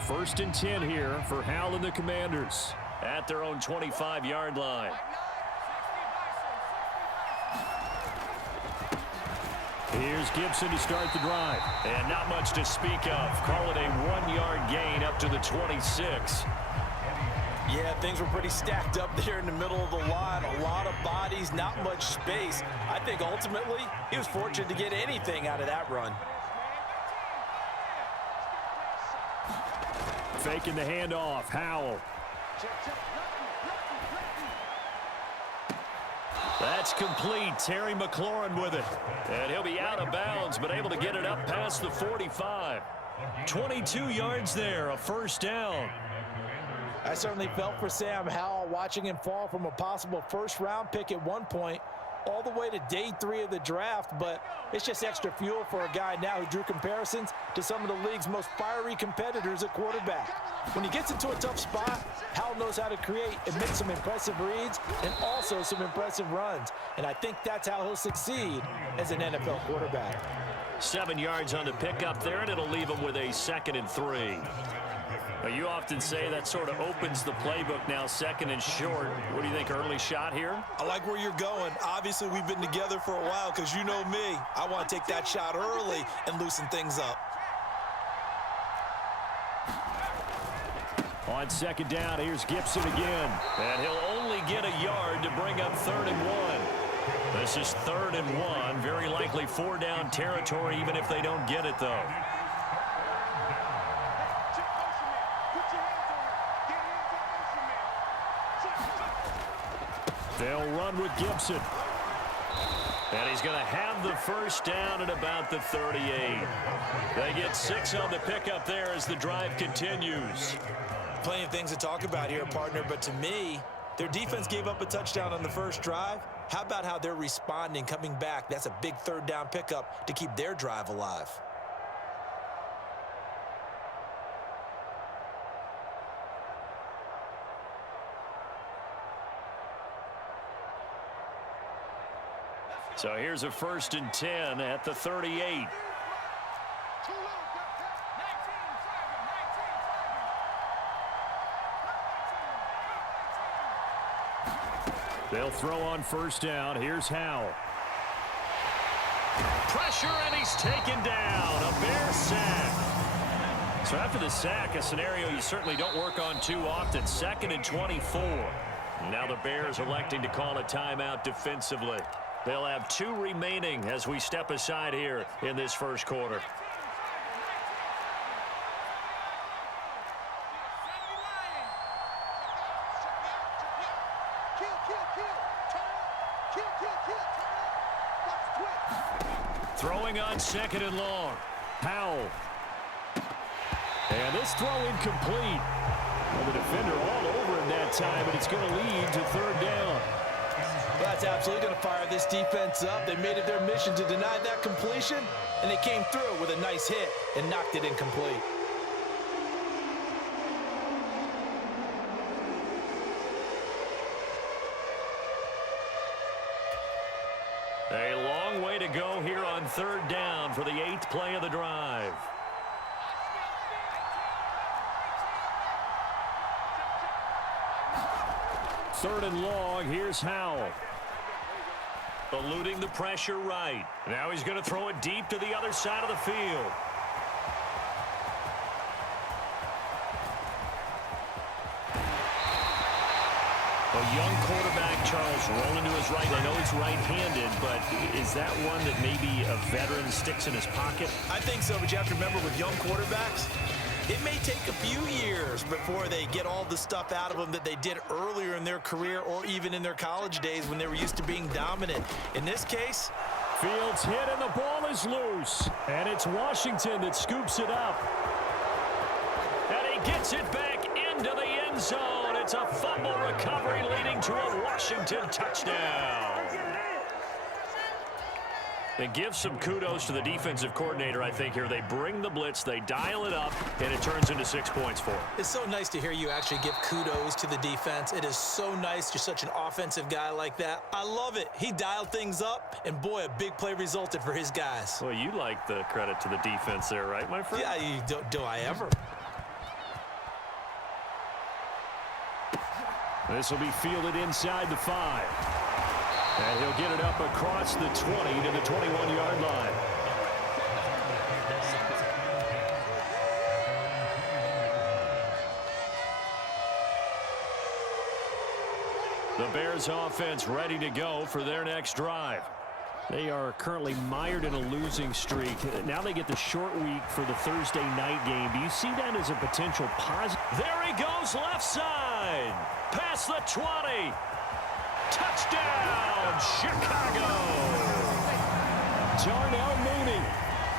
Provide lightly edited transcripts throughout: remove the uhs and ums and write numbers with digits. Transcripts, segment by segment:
First and 10 here for Howell and the Commanders at their own 25-yard line. Here's Gibson to start the drive. And not much to speak of. Call it a 1-yard gain up to the 26. Yeah, things were pretty stacked up there in the middle of the line. A lot of bodies, not much space. I think ultimately he was fortunate to get anything out of that run. Faking the handoff. Howell. That's complete. Terry McLaurin with it. And he'll be out of bounds, but able to get it up past the 45. 22 yards there, a first down. I certainly felt for Sam Howell watching him fall from a possible first-round pick at one point all the way to day 3 of the draft, but it's just extra fuel for a guy now who drew comparisons to some of the league's most fiery competitors at quarterback. When he gets into a tough spot, Howell knows how to create and make some impressive reads and also some impressive runs, and I think that's how he'll succeed as an NFL quarterback. 7 yards on the pickup there, and it'll leave him with a 2nd and 3. You often say that sort of opens the playbook now, 2nd and short. What do you think, early shot here? I like where you're going. Obviously, we've been together for a while because you know me. I want to take that shot early and loosen things up. On 2nd down, here's Gibson again. And he'll only get a yard to bring up 3rd and 1. This is 3rd and 1. Very likely 4-down territory, even if they don't get it, though. They'll run with Gibson. And he's going to have the first down at about the 38. They get 6 on the pickup there as the drive continues. Plenty of things to talk about here, partner, but to me, their defense gave up a touchdown on the first drive. How about how they're responding, coming back? That's a big 3rd down pickup to keep their drive alive. So here's a 1st and 10 at the 38. They'll throw on 1st down. Here's Howell. Pressure, and he's taken down. A Bear sack. So after the sack, a scenario you certainly don't work on too often. 2nd and 24. Now the Bears electing to call a timeout defensively. They'll have 2 remaining as we step aside here in this first quarter. Throwing on 2nd and long. Howell. And this throw incomplete. Well, the defender all over him that time, and it's going to lead to 3rd down. Well, that's absolutely going to fire this defense up. They made it their mission to deny that completion, and they came through with a nice hit and knocked it incomplete. A long way to go here on 3rd down for the 8th play of the drive. Third and long, here's Howell. Eluding the pressure right. Now he's going to throw it deep to the other side of the field. A young quarterback, Charles, rolling to his right. I know he's right-handed, but is that one that maybe a veteran sticks in his pocket? I think so, but you have to remember with young quarterbacks, it may take a few years before they get all the stuff out of them that they did earlier in their career or even in their college days when they were used to being dominant. In this case, Fields hit and the ball is loose. And it's Washington that scoops it up. And he gets it back into the end zone. It's a fumble recovery leading to a Washington touchdown. And give some kudos to the defensive coordinator, I think, here. They bring the blitz, they dial it up, and it turns into 6 points for them. It's so nice to hear you actually give kudos to the defense. It is so nice. You're such an offensive guy like that. I love it. He dialed things up, and boy, a big play resulted for his guys. Well, you like the credit to the defense there, right, my friend? Yeah, do I ever? This will be fielded inside the 5. And he'll get it up across the 20 to the 21-yard line. The Bears offense ready to go for their next drive. They are currently mired in a losing streak. Now they get the short week for the Thursday night game. Do you see that as a potential positive? There he goes, left side. Past the 20. Touchdown, Chicago. Darnell Mooney,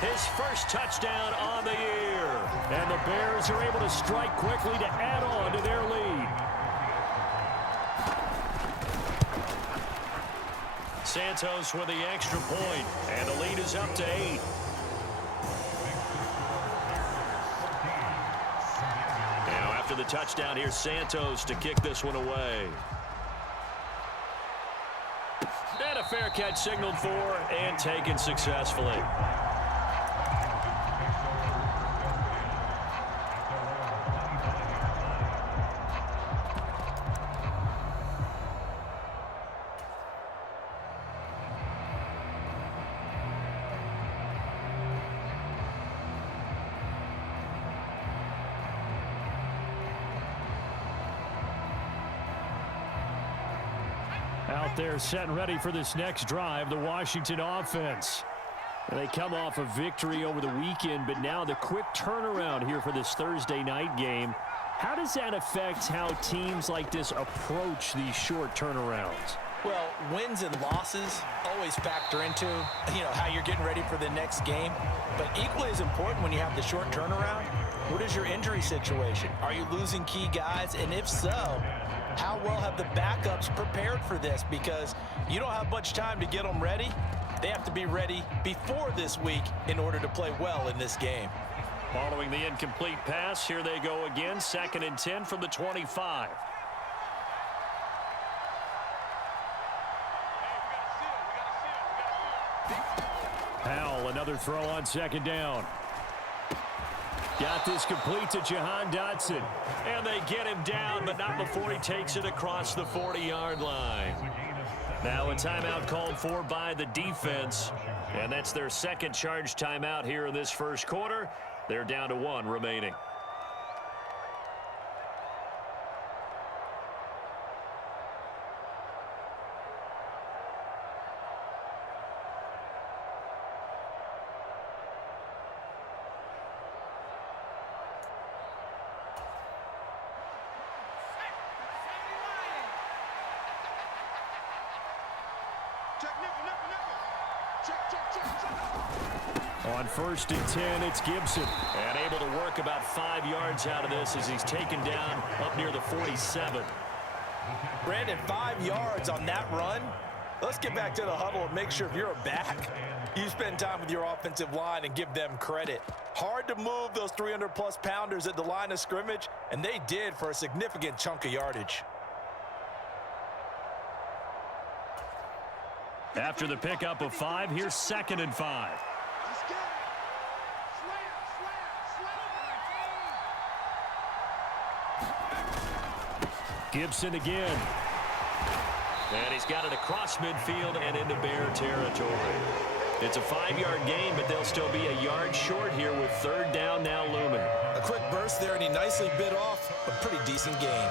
his first touchdown on the year. And the Bears are able to strike quickly to add on to their lead. Santos with the extra point, and the lead is up to 8. Now after the touchdown, here's Santos to kick this one away. And a fair catch signaled for and taken successfully. Out there set and ready for this next drive, the Washington offense. And they come off a victory over the weekend, but now the quick turnaround here for this Thursday night game. How does that affect how teams like this approach these short turnarounds? Well, wins and losses always factor into, how you're getting ready for the next game. But equally as important when you have the short turnaround, what is your injury situation? Are you losing key guys? And if so, how well have the backups prepared for this? Because you don't have much time to get them ready. They have to be ready before this week in order to play well in this game. Following the incomplete pass, here they go again. 2nd and 10 from the 25. Powell, another throw on 2nd down. Got this complete to Jahan Dotson. And they get him down, but not before he takes it across the 40-yard line. Now a timeout called for by the defense. And that's their second charge timeout here in this first quarter. They're down to 1 remaining. On 1st and 10, it's Gibson. And able to work about 5 yards out of this as he's taken down up near the 47. Brandon, 5 yards on that run. Let's get back to the huddle and make sure if you're a back, you spend time with your offensive line and give them credit. Hard to move those 300-plus pounders at the line of scrimmage, and they did for a significant chunk of yardage. After the pickup of 5, here's 2nd and 5. Gibson again. And he's got it across midfield and into Bear territory. It's a 5-yard gain, but they'll still be a yard short here with 3rd down now looming. A quick burst there, and he nicely bit off a pretty decent gain.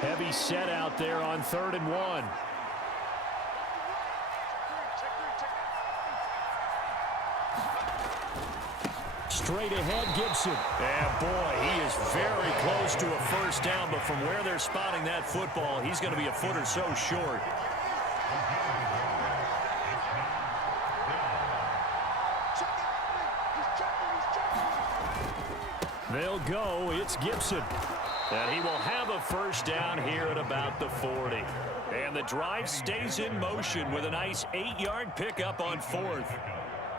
Heavy set out there on 3rd and 1. Straight ahead, Gibson. And boy, he is very close to a first down, but from where they're spotting that football, he's going to be a foot or so short. They'll go. It's Gibson. And he will have a first down here at about the 40. And the drive stays in motion with a nice 8-yard pickup on 4th.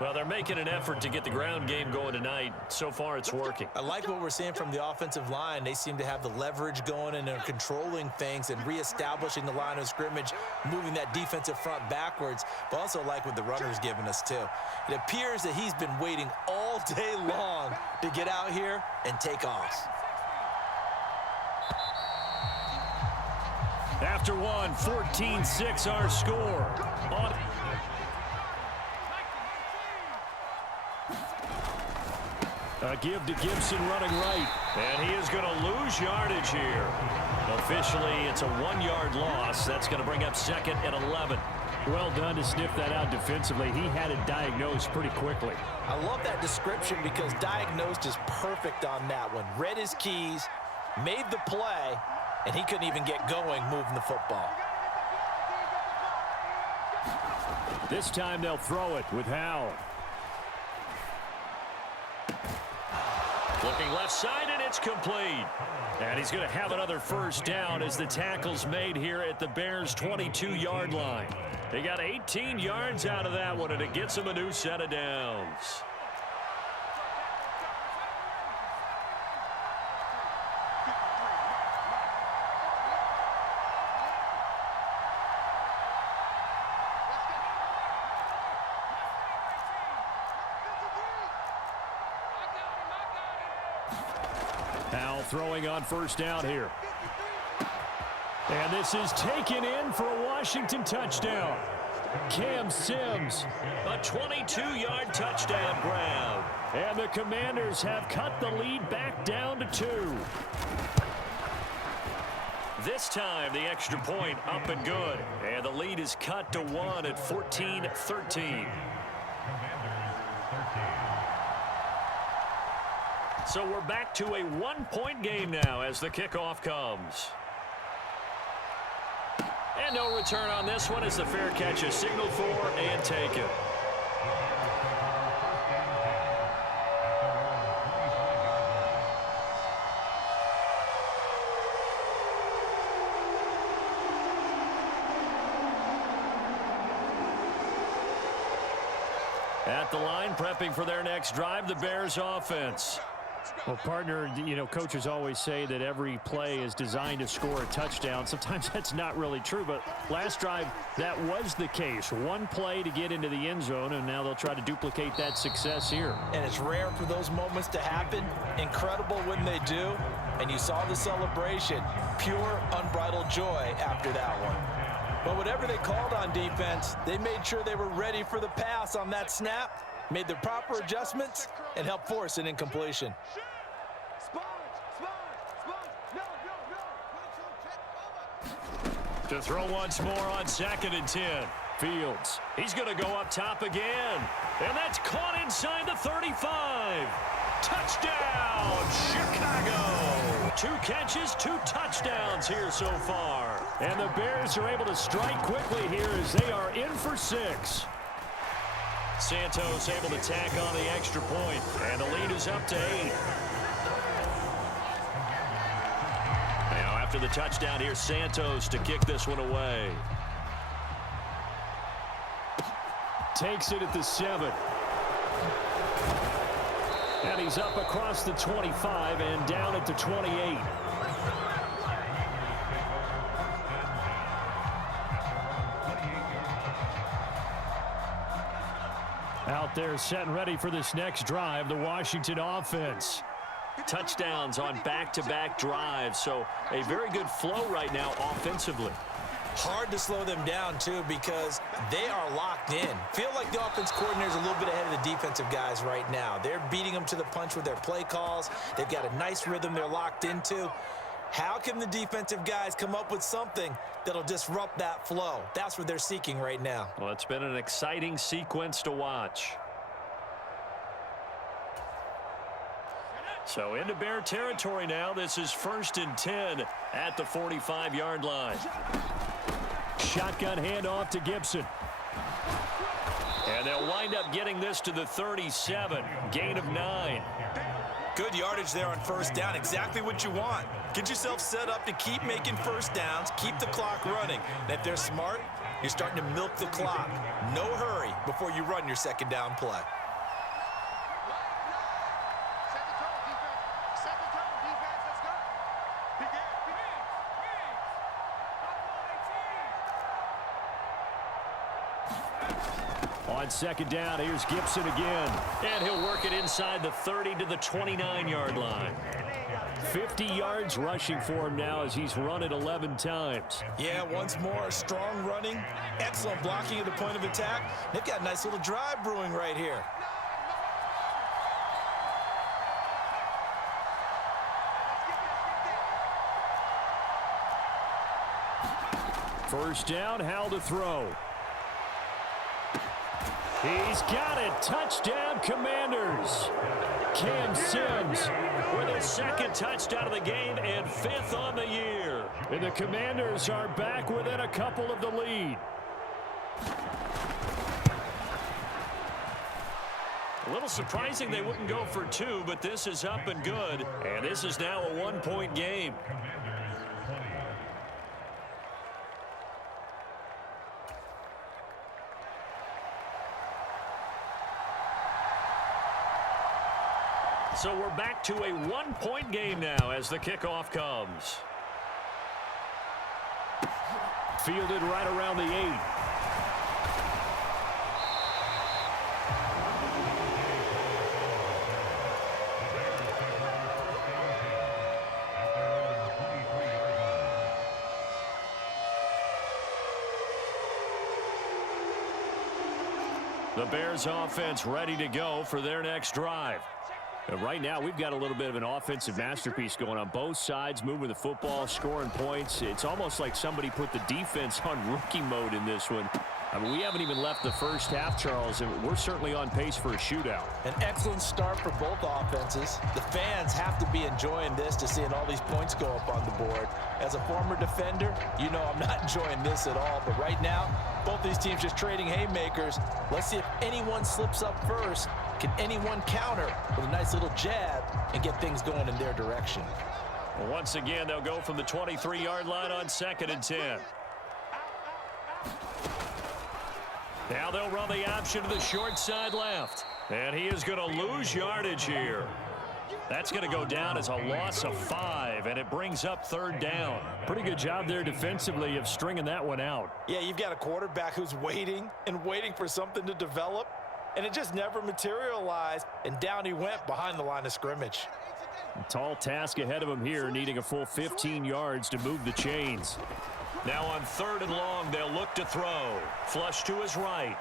Well, they're making an effort to get the ground game going tonight. So far, it's working. I like what we're seeing from the offensive line. They seem to have the leverage going, and they're controlling things and reestablishing the line of scrimmage, moving that defensive front backwards, but also like what the runner's giving us, too. It appears that he's been waiting all day long to get out here and take off. After one, 14-6 our score. A give to Gibson running right. And he is going to lose yardage here. Officially, it's a 1-yard loss. That's going to bring up second and 11. Well done to sniff that out defensively. He had it diagnosed pretty quickly. I love that description because diagnosed is perfect on that one. Read his keys, made the play, and he couldn't even get going moving the football. This time they'll throw it with Howell. Looking left side, and it's complete. And he's going to have another first down as the tackle's made here at the Bears' 22-yard line. They got 18 yards out of that one, and it gets them a new set of downs. Howell throwing on first down here. And this is taken in for a Washington touchdown. Cam Sims. A 22-yard touchdown grab. And the Commanders have cut the lead back down to 2. This time, the extra point up and good. And the lead is cut to 1 at 14-13. So we're back to a 1-point game now as the kickoff comes. And no return on this one as the fair catch is signaled for and taken. At the line, prepping for their next drive, the Bears offense. Well, partner, you know, coaches always say that every play is designed to score a touchdown. Sometimes that's not really true, but last drive, that was the case. One play to get into the end zone, and now they'll try to duplicate that success here. And it's rare for those moments to happen. Incredible when they do. And you saw the celebration. Pure, unbridled joy after that one. But whatever they called on defense, they made sure they were ready for the pass on that snap, made the proper adjustments, and helped force an incompletion. To throw once more on 2nd and 10. Fields. He's going to go up top again. And that's caught inside the 35. Touchdown, Chicago. 2 catches, 2 touchdowns here so far. And the Bears are able to strike quickly here as they are in for 6. Santos able to tack on the extra point, and the lead is up to 8. Now after the touchdown here, Santos to kick this one away. Takes it at the 7. And he's up across the 25 and down at the 28. Out there set and ready for this next drive, the Washington offense. Touchdowns on back-to-back drives, so a very good flow right now offensively. Hard to slow them down, too, because they are locked in. Feel like the offense coordinator is a little bit ahead of the defensive guys right now. They're beating them to the punch with their play calls. They've got a nice rhythm they're locked into. How can the defensive guys come up with something that'll disrupt that flow? That's what they're seeking right now. Well, it's been an exciting sequence to watch. So into Bear territory now. This is 1st and 10 at the 45-yard line. Shotgun handoff to Gibson. And they'll wind up getting this to the 37. Gain of 9. Good yardage there on first down. Exactly what you want. Get yourself set up to keep making first downs. Keep the clock running. And if they're smart, you're starting to milk the clock. No hurry. before you run your second down play. On second down, here's Gibson again. And he'll work it inside the 30 to the 29-yard line. 50 yards rushing for him now as he's run it 11 times. Yeah, once more, strong running, excellent blocking at the point of attack. They've got a nice little drive brewing right here. First down, Howell to throw. He's got it. Touchdown, Commanders. Cam Sims with his second touchdown of the game and 5th on the year. And the Commanders are back within a couple of the lead. A little surprising they wouldn't go for 2, but this is up and good. And this is now a 1-point game. So we're back to a 1-point game now as the kickoff comes. Fielded right around the 8. The Bears offense ready to go for their next drive. And right now, we've got a little bit of an offensive masterpiece going on both sides, moving the football, scoring points. It's almost like somebody put the defense on rookie mode in this one. I mean, we haven't even left the first half, Charles, and we're certainly on pace for a shootout. An excellent start for both offenses. The fans have to be enjoying this to seeing all these points go up on the board. As a former defender, you know I'm not enjoying this at all. But right now, both these teams just trading haymakers. Let's see if anyone slips up first. Can anyone counter with a nice little jab and get things going in their direction? Well, once again, they'll go from the 23-yard line on 2nd and 10. Now they'll run the option to the short side left. And he is going to lose yardage here. That's going to go down as a loss of 5, and it brings up 3rd down. Pretty good job there defensively of stringing that one out. Yeah, you've got a quarterback who's waiting and waiting for something to develop, and it just never materialized, and down he went behind the line of scrimmage. A tall task ahead of him here, needing a full 15 yards to move the chains. Now on 3rd and long, they'll look to throw. Flush to his right.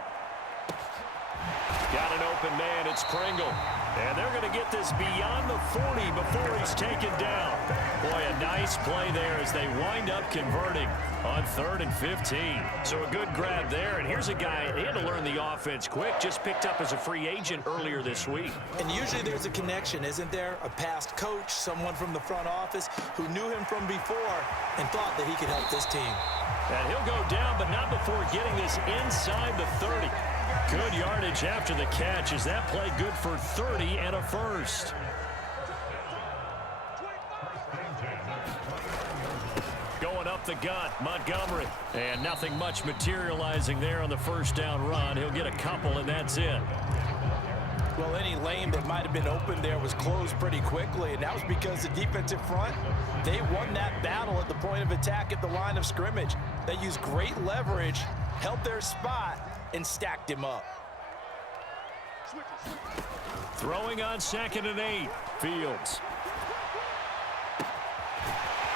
Got an open man, it's Pringle. And they're going to get this beyond the 40 before he's taken down. Boy, a nice play there as they wind up converting on 3rd and 15. So a good grab there. And here's a guy, he had to learn the offense quick, just picked up as a free agent earlier this week. And usually there's a connection, isn't there? A past coach, someone from the front office who knew him from before and thought that he could help this team. And he'll go down, but not before getting this inside the 30. Good yardage after the catch. Is that play good for 30 and a first? Going up the gut, Montgomery. And nothing much materializing there on the first down run. He'll get a couple, and that's it. Well, any lane that might have been open there was closed pretty quickly, and that was because the defensive front, they won that battle at the point of attack at the line of scrimmage. They used great leverage, held their spot, and stacked him up. Throwing on 2nd and 8. Fields.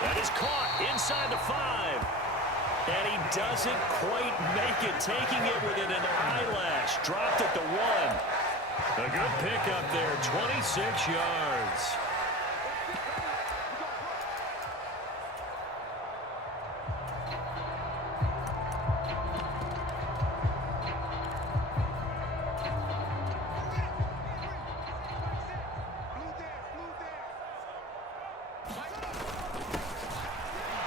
That is caught inside the 5. And he doesn't quite make it, taking it within an eyelash. Dropped at the 1. A good pickup there, 26 yards.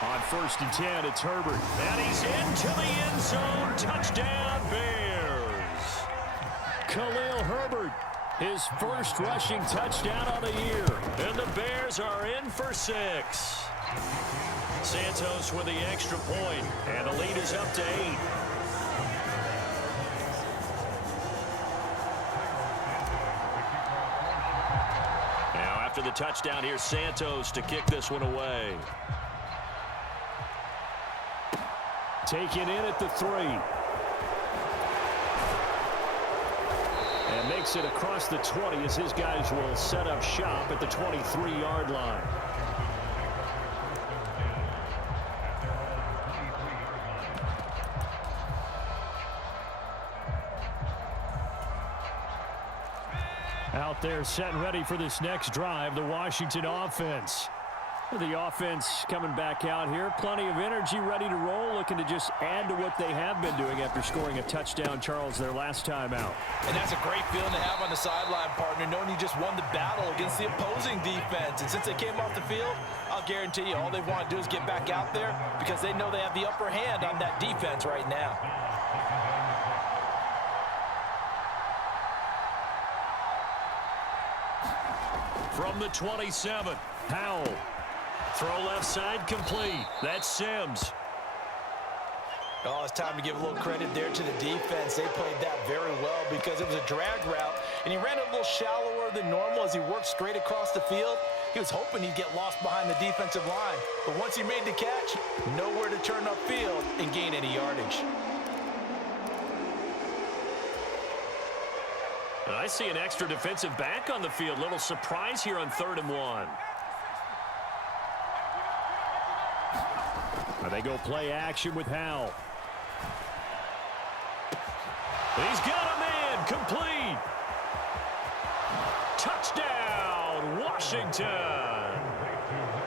On 1st and 10, it's Herbert. And he's into the end zone. Touchdown, Bears. Khalil Herbert, his first rushing touchdown of the year. And the Bears are in for 6. Santos with the extra point, and the lead is up to 8. after the touchdown. Here's Santos to kick this one away. Taken in at the 3. And makes it across the 20 as his guys will set up shop at the 23-yard line. Out there set and ready for this next drive, the Washington offense. The offense coming back out here. Plenty of energy, ready to roll, looking to just add to what they have been doing after scoring a touchdown, Charles, their last time out. And that's a great feeling to have on the sideline, partner, knowing you just won the battle against the opposing defense. And since they came off the field, I'll guarantee you all they want to do is get back out there because they know they have the upper hand on that defense right now. From the 27, Howell. Throw left side complete. That's Sims. Oh, it's time to give a little credit there to the defense. They played that very well because it was a drag route, and he ran a little shallower than normal as he worked straight across the field. He was hoping he'd get lost behind the defensive line, but once he made the catch, nowhere to turn upfield and gain any yardage. I see an extra defensive back on the field. Little surprise here on 3rd and 1. They go play action with Howell. He's got a man complete. Touchdown, Washington.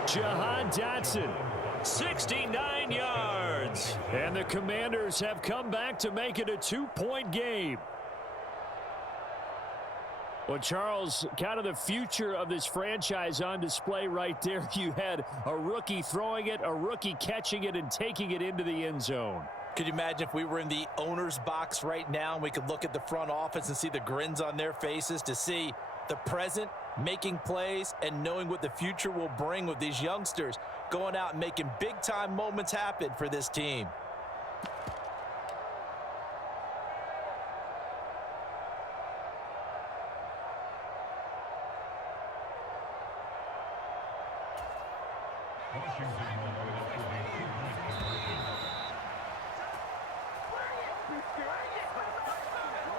Jahan Dotson. 69 yards. And the Commanders have come back to make it a 2-point game. Well, Charles, kind of the future of this franchise on display right there. You had a rookie throwing it, a rookie catching it, and taking it into the end zone. Could you imagine if we were in the owner's box right now and we could look at the front office and see the grins on their faces to see the present making plays and knowing what the future will bring with these youngsters going out and making big-time moments happen for this team.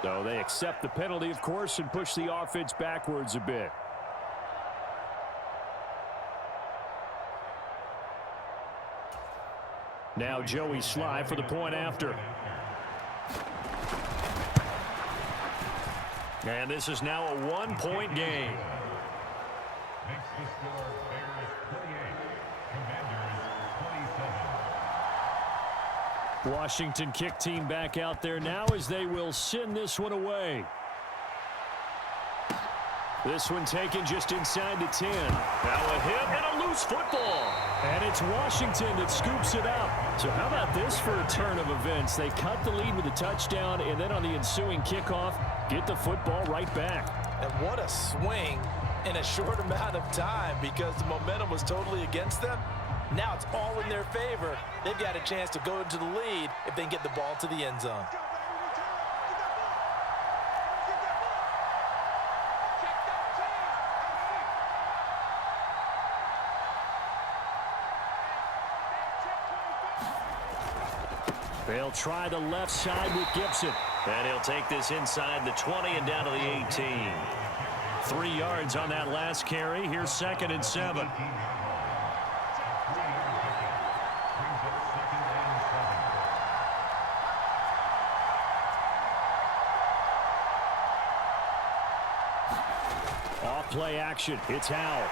So they accept the penalty, of course, and push the offense backwards a bit. Now Joey Sly for the point after. And this is now a 1-point game. Makes the score Bears 38, Commanders 27. Washington kick team back out there now as they will send this one away. This one taken just inside the 10. Now a hit and a loose football. And it's Washington that scoops it up. So how about this for a turn of events? They cut the lead with a touchdown, and then on the ensuing kickoff, get the football right back. And what a swing in a short amount of time because the momentum was totally against them. Now it's all in their favor. They've got a chance to go into the lead if they can get the ball to the end zone. They'll try the left side with Gibson. And he'll take this inside the 20 and down to the 18. 3 yards on that last carry. Here's 2nd and 7. Off play action. It's Howell.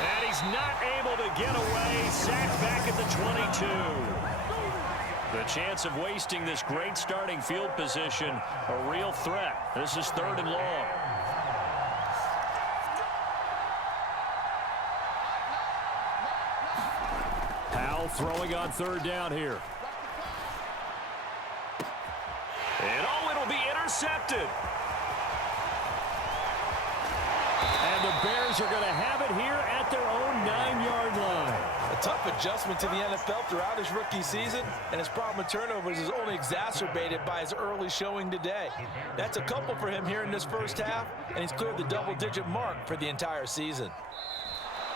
And he's not able to get away. Sacked back at the 22. The chance of wasting this great starting field position, a real threat. This is 3rd and long. Howell throwing on 3rd down here. And oh, it'll be intercepted. And the Bears are going to have it here at their own 9-yard line. A Tough adjustment to the NFL throughout his rookie season, and his problem with turnovers is only exacerbated by his early showing today. That's a couple for him here in this first half, and he's cleared the double-digit mark for the entire season.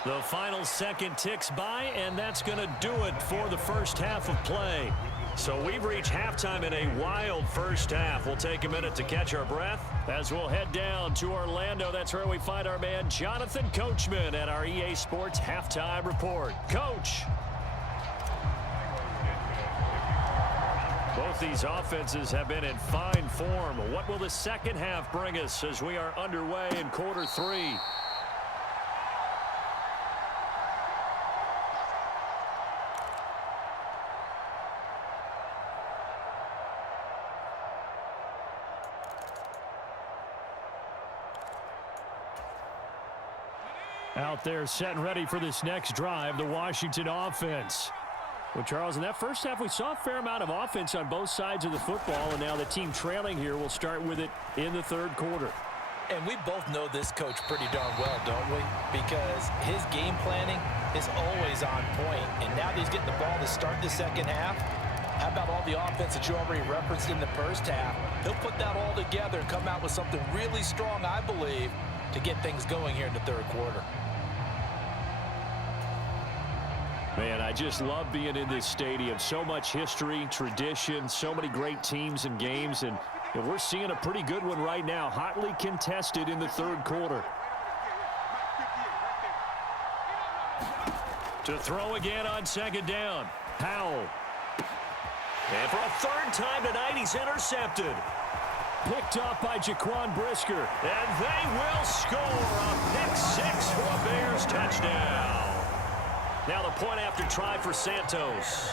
The final second ticks by, and that's going to do it for the first half of play. So we've reached halftime in a wild first half. We'll take a minute to catch our breath as we'll head down to Orlando. That's where we find our man Jonathan Coachman at our EA Sports Halftime Report. Coach. Both these offenses have been in fine form. What will the second half bring us as we are underway in quarter three? Out there set and ready for this next drive, the Washington offense. Well, Charles, in that first half, we saw a fair amount of offense on both sides of the football, and now the team trailing here will start with it in the third quarter. And we both know this coach pretty darn well, don't we? Because his game planning is always on point, and now that he's getting the ball to start the second half, how about all the offense that you already referenced in the first half? He'll put that all together and come out with something really strong, I believe, to get things going here in the third quarter. Man, I just love being in this stadium. So much history, tradition, so many great teams and games, and we're seeing a pretty good one right now, hotly contested in the third quarter. To throw again on second down, Powell. And for a third time tonight, he's intercepted. Picked off by Jaquan Brisker. And they will score a pick six for a Bears touchdown. Now the point after try for Santos.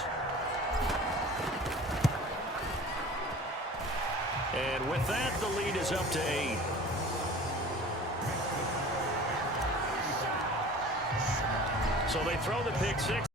And with that, the lead is up to 8. So they throw the pick six.